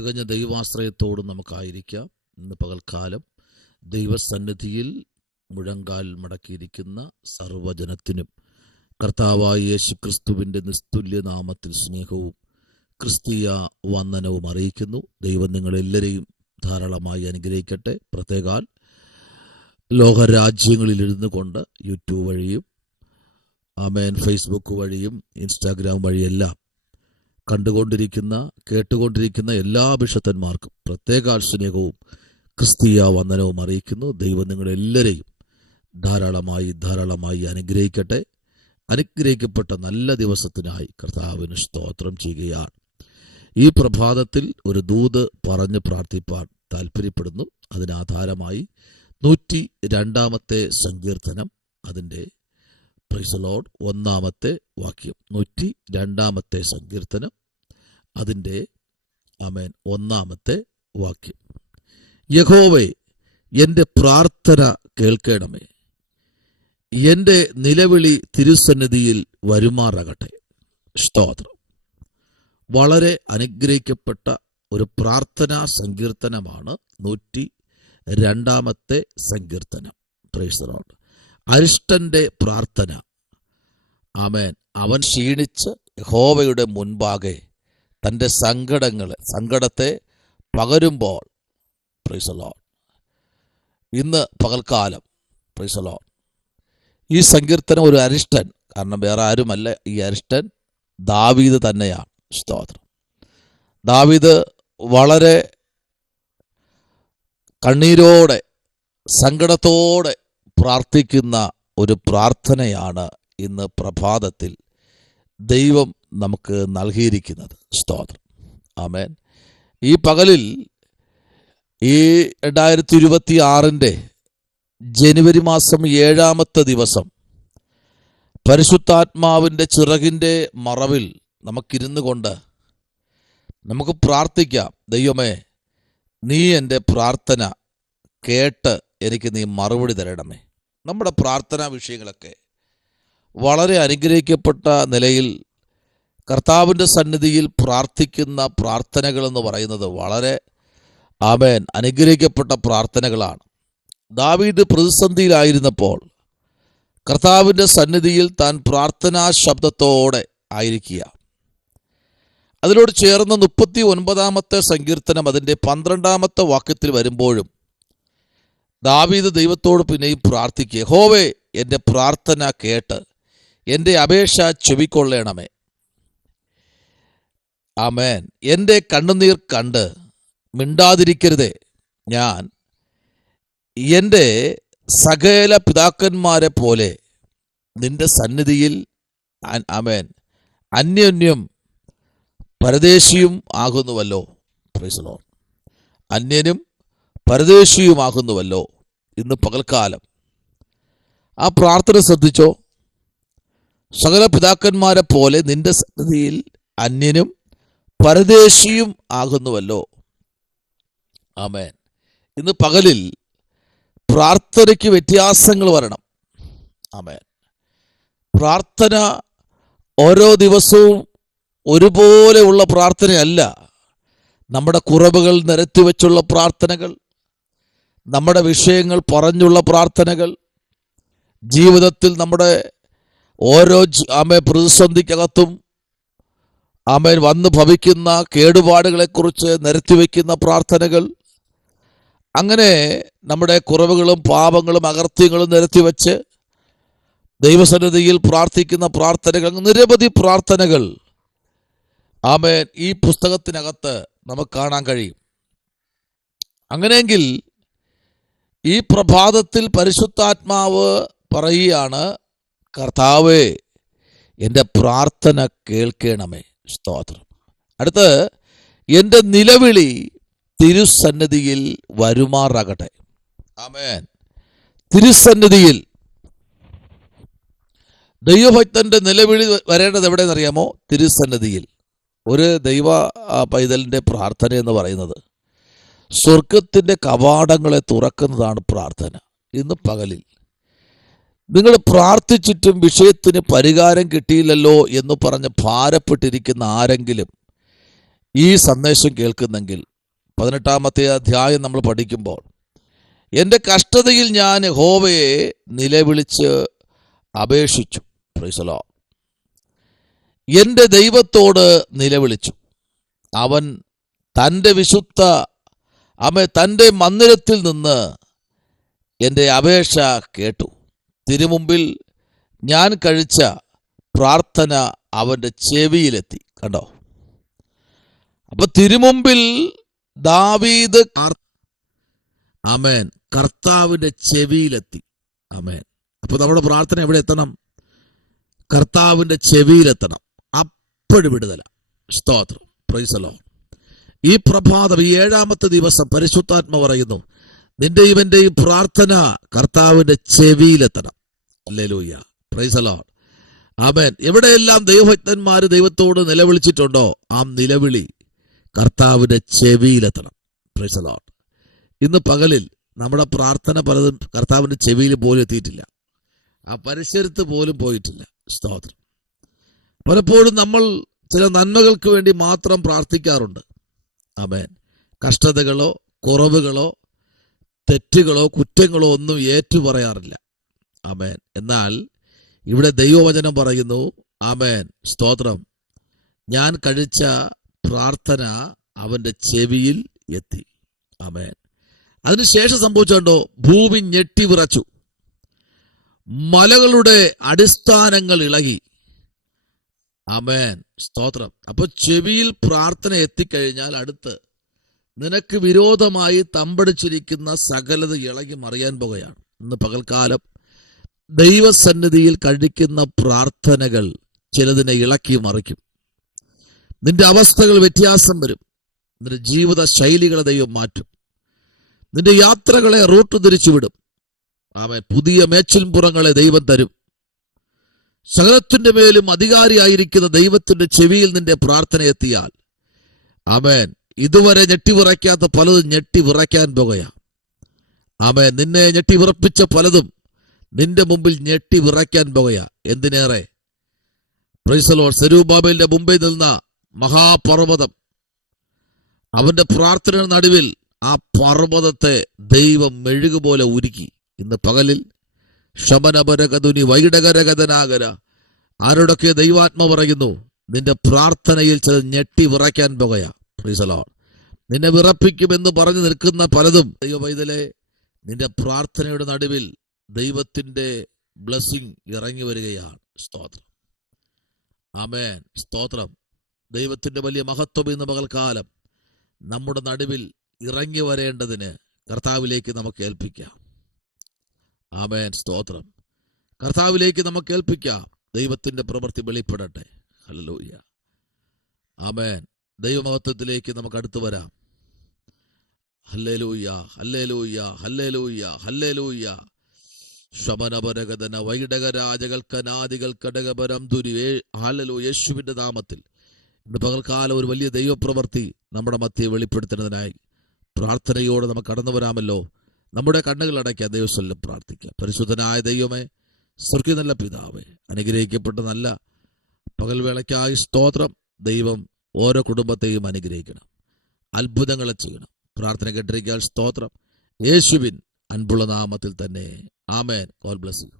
തികഞ്ഞ ദൈവാശ്രയത്തോടും നമുക്കായിരിക്കാം. ഇന്ന് പകൽക്കാലം ദൈവസന്നിധിയിൽ മുഴങ്കാൽ മടക്കിയിരിക്കുന്ന സർവ്വജനത്തിനും കർത്താവായ യേശുക്രിസ്തുവിൻ്റെ നിസ്തുല്യനാമത്തിൽ സ്നേഹവും ക്രിസ്തീയ വന്ദനവും അറിയിക്കുന്നു. ദൈവം നിങ്ങളെല്ലാവരെയും ധാരാളമായി അനുഗ്രഹിക്കട്ടെ. പ്രത്യേകാൽ ലോകരാജ്യങ്ങളിലിരുന്നു കൊണ്ട് യൂട്യൂബ് വഴിയും ഫേസ്ബുക്ക് വഴിയും ഇൻസ്റ്റാഗ്രാം വഴിയെല്ലാം കേട്ടുകൊണ്ടിരിക്കുന്ന എല്ലാ അഭിഷക്തന്മാർക്കും പ്രത്യേക സ്നേഹവും ക്രിസ്തീയ വന്ദനവും അറിയിക്കുന്നു. ദൈവം നിങ്ങളെല്ലാവരെയും ധാരാളമായി അനുഗ്രഹിക്കട്ടെ. അനുഗ്രഹിക്കപ്പെട്ട നല്ല ദിവസത്തിനായി കർത്താവിന് സ്തോത്രം ചെയ്യുകയാണ്. ഈ പ്രഭാതത്തിൽ ഒരു ദൂത് പറഞ്ഞ് പ്രാർത്ഥിപ്പാൻ താല്പര്യപ്പെടുന്നു. അതിനാധാരമായി 102 സങ്കീർത്തനം അതിൻ്റെ പ്രൈസ് ദി ലോർഡ് 1 വാക്യം. 102 സങ്കീർത്തനം അതിൻ്റെ 1 വാക്യം. യഹോവേ, എൻ്റെ പ്രാർത്ഥന കേൾക്കണമേ, എൻ്റെ നിലവിളി തിരുസന്നിധിയിൽ വരുമാറാകട്ടെ. സ്തോത്രം. വളരെ അനുഗ്രഹിക്കപ്പെട്ട ഒരു പ്രാർത്ഥനാ സങ്കീർത്തനമാണ് 102 സങ്കീർത്തനം. Price the Lord. അരിഷ്ടന്റെ പ്രാർത്ഥന. ആമേൻ. അവൻ ക്ഷീണിച്ച് യഹോവയുടെ മുൻപാകെ തൻ്റെ സങ്കടത്തെ പകരുമ്പോൾ, പ്രൈസ് ദി ലോർഡ്, ഇന്ന് പകൽക്കാലം പ്രൈസ് ദി ലോർഡ്, ഈ സങ്കീർത്തനം ഒരു അരിഷ്ടൻ, കാരണം വേറെ ആരുമല്ല, ഈ അരിഷ്ടൻ ദാവീദ് തന്നെയാണ്. സ്തോത്രം. ദാവീദ് വളരെ കണ്ണീരോടെ സങ്കടത്തോടെ പ്രാർത്ഥിക്കുന്ന ഒരു പ്രാർത്ഥനയാണ് ഇന്ന് പ്രഭാതത്തിൽ ദൈവം നമുക്ക് നൽകിയിരിക്കുന്നത്. സ്തോത്രം. ആമേൻ. ഈ പകലിൽ ഈ 2026 ജനുവരി മാസം 7 ദിവസം പരിശുദ്ധാത്മാവിൻ്റെ ചിറകിൻ്റെ മറവിൽ നമുക്കിരുന്നു കൊണ്ട് നമുക്ക് പ്രാർത്ഥിക്കാം. ദൈവമേ, നീ എൻ്റെ പ്രാർത്ഥന കേട്ട് എനിക്ക് നീ മറുപടി തരണമേ. നമ്മുടെ പ്രാർത്ഥനാ വിഷയങ്ങളൊക്കെ വളരെ അനുഗ്രഹിക്കപ്പെട്ട നിലയിൽ കർത്താവിൻ്റെ സന്നിധിയിൽ പ്രാർത്ഥിക്കുന്ന പ്രാർത്ഥനകളെന്ന് പറയുന്നത് വളരെ അനുഗ്രഹിക്കപ്പെട്ട പ്രാർത്ഥനകളാണ്. ദാവീദ് പ്രതിസന്ധിയിലായിരുന്നപ്പോൾ കർത്താവിൻ്റെ സന്നിധിയിൽ താൻ പ്രാർത്ഥനാ ശബ്ദത്തോടെ ആയിരിക്കുക. അതിനോട് ചേർന്ന് 39 സങ്കീർത്തനം അതിൻ്റെ 12 വാക്യത്തിൽ വരുമ്പോഴും ദാവീദ് ദൈവത്തോട് പിന്നെയും പ്രാർത്ഥിക്കുക. യഹോവേ, എൻ്റെ പ്രാർത്ഥന കേട്ട് എൻ്റെ അപേക്ഷ ചെവിക്കൊള്ളണമേ. ആമേൻ. എൻ്റെ കണ്ണുനീർ കണ്ട് മിണ്ടാതിരിക്കരുതേ. ഞാൻ എൻ്റെ സകല പിതാക്കന്മാരെ പോലെ നിന്റെ സന്നിധിയിൽ അന്യോന്യം പരദേശിയും ആകുന്നുവല്ലോ. Praise the Lord. അന്യനും പരദേശിയുമാകുന്നുവല്ലോ. ഇന്ന് പകൽക്കാലം ആ പ്രാർത്ഥന ശ്രദ്ധിച്ചോ. സകല പിതാക്കന്മാരെ പോലെ നിന്റെ സന്നിധിയിൽ അന്യനും പരദേശിയും ആകുന്നുവല്ലോ. ആമേൻ. ഇന്ന് പകലിൽ പ്രാർത്ഥനയ്ക്ക് വ്യത്യാസങ്ങൾ വരണം. ആമേൻ. പ്രാർത്ഥന ഓരോ ദിവസവും ഒരുപോലെയുള്ള പ്രാർത്ഥനയല്ല. നമ്മുടെ കുറവുകൾ നിരത്തിവെച്ചുള്ള പ്രാർത്ഥനകൾ, നമ്മുടെ വിഷയങ്ങൾ പറഞ്ഞുള്ള പ്രാർത്ഥനകൾ, ജീവിതത്തിൽ നമ്മുടെ ഓരോ പ്രതിസന്ധിക്കകത്തും വന്ന് ഭവിക്കുന്ന കേടുപാടുകളെക്കുറിച്ച് നിരത്തിവെക്കുന്ന പ്രാർത്ഥനകൾ, അങ്ങനെ നമ്മുടെ കുറവുകളും പാപങ്ങളും അകൃത്യങ്ങളും നിരത്തിവെച്ച് ദൈവസന്നിധിയിൽ പ്രാർത്ഥിക്കുന്ന പ്രാർത്ഥനകൾ, നിരവധി പ്രാർത്ഥനകൾ ഈ പുസ്തകത്തിനകത്ത് നമുക്ക് കാണാൻ കഴിയും. അങ്ങനെയെങ്കിൽ ഈ പ്രഭാതത്തിൽ പരിശുദ്ധാത്മാവ് പറയുകയാണ്, കർത്താവേ, എൻ്റെ പ്രാർത്ഥന കേൾക്കണമേ. സ്തോത്രം. അടുത്ത്, എൻ്റെ നിലവിളി തിരുസന്നിധിയിൽ വരുമാറാകട്ടെ. ആമേൻ. തിരുസന്നിധിയിൽ ദൈവഭക്തന്റെ നിലവിളി വരേണ്ടത് എവിടെയെന്നറിയാമോ? തിരുസന്നിധിയിൽ. ഒരു ദൈവ പൈതലിൻ്റെ പ്രാർത്ഥന എന്ന് പറയുന്നത് സ്വർഗത്തിൻ്റെ കവാടങ്ങളെ തുറക്കുന്നതാണ് പ്രാർത്ഥന. ഇന്ന് പകലിൽ നിങ്ങൾ പ്രാർത്ഥിച്ചിട്ടും വിഷയത്തിന് പരിഹാരം കിട്ടിയില്ലല്ലോ എന്ന് പറഞ്ഞ് ഭാരപ്പെട്ടിരിക്കുന്ന ആരെങ്കിലും ഈ സന്ദേശം കേൾക്കുന്നെങ്കിൽ 18-ാമത്തെ അധ്യായം നമ്മൾ പഠിക്കുമ്പോൾ, എൻ്റെ കഷ്ടതയിൽ ഞാൻ യഹോവയെ നിലവിളിച്ച് അപേക്ഷിച്ചു. Price the Lord. എൻ്റെ ദൈവത്തോട് നിലവിളിച്ചു. അവൻ തൻ്റെ തൻ്റെ മന്ദിരത്തിൽ നിന്ന് എൻ്റെ അപേക്ഷ കേട്ടു. തിരുമുമ്പിൽ ഞാൻ കഴിച്ച പ്രാർത്ഥന അവൻ്റെ ചെവിയിലെത്തി. കണ്ടോ? അപ്പൊ തിരുമുമ്പിൽ ദാവീദ് ആമേൻ കർത്താവിൻ്റെ ചെവിയിലെത്തി. ആമേൻ. അപ്പൊ നമ്മുടെ പ്രാർത്ഥന എവിടെ എത്തണം? കർത്താവിൻ്റെ ചെവിയിലെത്തണം. അപ്പോഴും വിടുതല. സ്തോത്രം. Price the Lord. ഈ പ്രഭാതം, ഈ 7-ാമത്തെ ദിവസം പരിശുദ്ധാത്മ പറയുന്നു, നിന്റെയും എന്റെയും പ്രാർത്ഥന കർത്താവിൻ്റെ ചെവിയിലെത്തണം. Hallelujah. Praise the Lord. Amen. എവിടെയെല്ലാം ദൈവഭക്തന്മാർ ദൈവത്തോട് നിലവിളിച്ചിട്ടുണ്ടോ, ആ നിലവിളി കർത്താവിൻ്റെ ചെവിയിലെത്തണം. Price the Lord. ഇന്ന് പകലിൽ നമ്മുടെ പ്രാർത്ഥന പലതും കർത്താവിൻ്റെ ചെവിയിൽ പോലും എത്തിയിട്ടില്ല. ആ പരിസരത്ത് പോലും പോയിട്ടില്ല. സ്തോത്രം. പലപ്പോഴും നമ്മൾ ചില നന്മകൾക്ക് വേണ്ടി മാത്രം പ്രാർത്ഥിക്കാറുണ്ട്. ആമേൻ. കഷ്ടതകളോ കുറവുകളോ തെറ്റുകളോ കുറ്റങ്ങളോ ഒന്നും ഏറ്റുപറയാറില്ല. ആമേൻ. എന്നാൽ ഇവിടെ ദൈവവചനം പറയുന്നു, ആമേൻ, സ്തോത്രം, ഞാൻ കഴിച്ച പ്രാർത്ഥന അവൻ്റെ ചെവിയിൽ എത്തി. ആമേൻ. അതിനുശേഷം സംഭവിച്ചുകൊണ്ടോ, ഭൂമി ഞെട്ടിവിറച്ചു, മലകളുടെ അടിസ്ഥാനങ്ങൾ ഇളകി. ആമേൻ. സ്തോത്രം. അപ്പൊ ചെവിയിൽ പ്രാർത്ഥന എത്തിക്കഴിഞ്ഞാൽ അടുത്ത് നിനക്ക് വിരോധമായി തമ്പടിച്ചിരിക്കുന്ന സകലത് ഇളകി മറിയാൻ പോകുകയാണ്. ഇന്ന് പകൽക്കാലം ദൈവസന്നിധിയിൽ കഴിക്കുന്ന പ്രാർത്ഥനകൾ ചിലതിനെ ഇളക്കി മറിക്കും. നിന്റെ അവസ്ഥകൾ വ്യത്യാസം വരും. നിന്റെ ജീവിത ശൈലികളെ ദൈവം മാറ്റും. നിന്റെ യാത്രകളെ റൂട്ട് തിരിച്ചുവിടും. ആമേൻ. പുതിയ മേച്ചിൽപ്പുറങ്ങളെ ദൈവം തരും. സകലത്തിന്റെ മേലും അധികാരിയായിരിക്കുന്ന ദൈവത്തിന്റെ ചെവിയിൽ നിന്റെ പ്രാർത്ഥന എത്തിയാൽ, ആമേൻ, ഇതുവരെ ഞെട്ടിവിറയ്ക്കാത്ത പലതും ഞെട്ടിവിറയ്ക്കാൻ പോകുകയാ. ആമേൻ. നിന്നെ ഞെട്ടിവിറപ്പിച്ച പലതും നിന്റെ മുമ്പിൽ ഞെട്ടിവിറയ്ക്കാൻ പോകുകയാ. എന്തിനേറെ, പ്രൈസ് ദി ലോർഡ്, സെരുബ്ബാബേലിന്റെ മുമ്പിൽ നിന്ന മഹാപർവ്വതം, അവന്റെ പ്രാർത്ഥനയുടെ നടുവിൽ ആ പർവ്വതത്തെ ദൈവം മെഴുകുപോലെ ഉരുക്കി. ഇന്ന് പകലിൽ ശമനപരകതുനി വൈഡകരകഥനാകര ആരോടൊക്കെ ദൈവാത്മ പറയുന്നു, നിന്റെ പ്രാർത്ഥനയിൽ ചില ഞെട്ടി വിറയ്ക്കാൻ പോകുകയാ. Praise the Lord. നിന്നെ വിറപ്പിക്കുമെന്ന് പറഞ്ഞു നിൽക്കുന്ന പലതും ദൈവ പൈതലേ, നിന്റെ പ്രാർത്ഥനയുടെ നടുവിൽ ദൈവത്തിന്റെ ബ്ലെസ്സിങ് ഇറങ്ങി വരികയാണ്. സ്തോത്രം. ആമേൻ. സ്തോത്രം. ദൈവത്തിന്റെ വലിയ മഹത്വം ഇന്ന് പകൽക്കാലം നമ്മുടെ നടുവിൽ ഇറങ്ങി വരേണ്ടതിന് കർത്താവിലേക്ക് നമുക്ക് ഏൽപ്പിക്കാം. ആമേൻ. സ്തോത്രം. കർത്താവിലേക്ക് നമുക്ക് ഏൽപ്പിക്കാം. ദൈവത്തിന്റെ പ്രവൃത്തി വെളിപ്പെടട്ടെ. ഹല്ലേലൂയ. ആമേൻ. ദൈവമഹത്വത്തിലേക്ക് നമുക്ക് അടുത്തു വരാം. Hallelujah, hallelujah, hallelujah, hallelujah. ശമനപരകഥന വൈഡകരാജകൾക്കനാദികൾ കടകപരം ദുരി. ഹല്ലേലൂയ. യേശുവിന്റെ നാമത്തിൽ ഇന്ന് പകൽക്കാലം ഒരു വലിയ ദൈവപ്രവൃത്തി നമ്മുടെ മധ്യേ വെളിപ്പെടുത്തുന്നതിനായി പ്രാർത്ഥനയോടെ നമുക്ക് കടന്നു വരാമല്ലോ. നമ്മുടെ കണ്ണുകൾ അടയ്ക്കാൻ ദൈവസ്ഥലം പ്രാർത്ഥിക്കാം. പരിശുദ്ധനായ ദൈവമേ, സ്വർഗ്ഗീയ നല്ല പിതാവേ, അനുഗ്രഹിക്കപ്പെട്ട നല്ല പകൽവേളയ്ക്കായി സ്തോത്രം. ദൈവം ഓരോ കുടുംബത്തെയും അനുഗ്രഹിക്കണം, അത്ഭുതങ്ങളെ ചെയ്യണം. പ്രാർത്ഥന കേട്ടിരിക്കാൻ സ്തോത്രം. യേശുവിൻ അൻപുള്ള നാമത്തിൽ തന്നെ. ആമേൻ. God bless U.